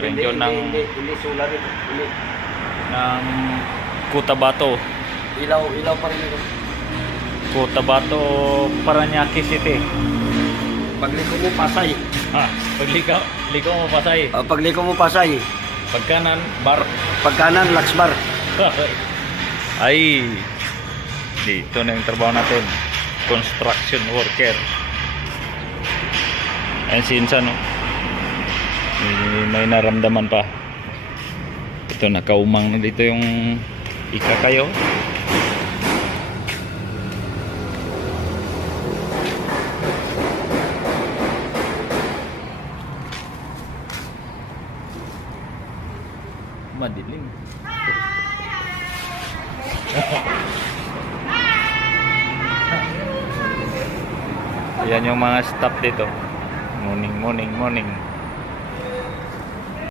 rin yun ng Hindi solar ito. Hindi. ng Cotabato. Ilaw pa rin ito. Cotabato, Paranaque City. Pagliko mo Pasay. Liko mo Pasay. Pagliko mo Pasay. Pagkanan, bar. Pagkanan Laksbar. Ay, dito na yung trabaho natin. Construction worker. Ayan si Insan, no? May naramdaman pa. Ito, nakaumang na dito yung ikakayo. Madilim. Ayan yung mga staff dito. Morning.